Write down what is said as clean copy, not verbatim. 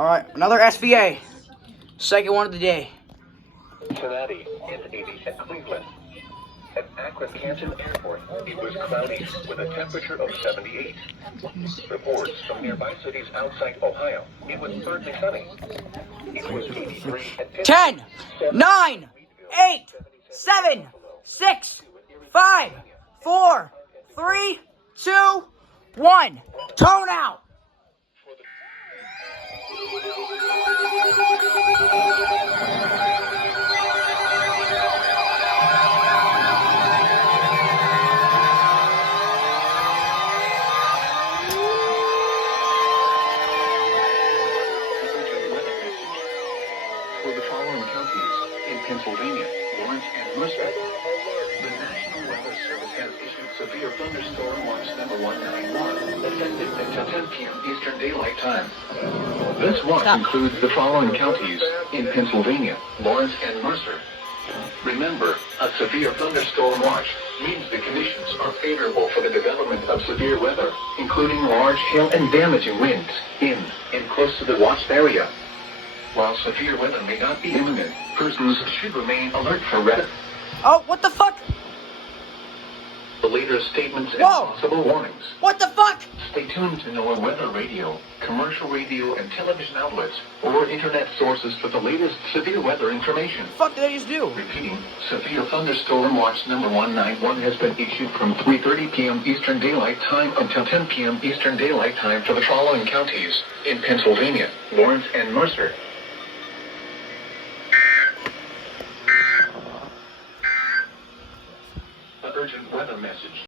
Alright, another SVA. Second one of the day. Cincinnati is 80 at Cleveland. At Akron Canton Airport, it was cloudy with a temperature of 78. Reports from nearby cities outside Ohio, it was partly sunny. It was 83 at Pittsburgh. 10, 9, 8, 7, 6, 5, 4, 3, 2, 1. Tone out. For the following counties in Pennsylvania, Lawrence and Mercer, the National Weather Service has issued severe thunderstorm watch number 191, effective until 10 p.m. Eastern Daylight Time. This watch includes the following counties in Pennsylvania, Lawrence and Mercer. Remember, a severe thunderstorm watch means the conditions are favorable for the development of severe weather, including large hail and damaging winds in and close to the watched area. While severe weather may not be imminent, persons should remain alert for weather. Oh, what the fuck? The latest statements and Whoa. possible warnings. What the fuck? Stay tuned to NOAA weather radio, commercial radio and television outlets, or internet sources for the latest severe weather information. What the fuck did I just do? Repeating, severe thunderstorm watch number 191 has been issued from 3:30 p.m. Eastern Daylight Time until 10 p.m. Eastern Daylight Time for the following counties in Pennsylvania, Lawrence and Mercer.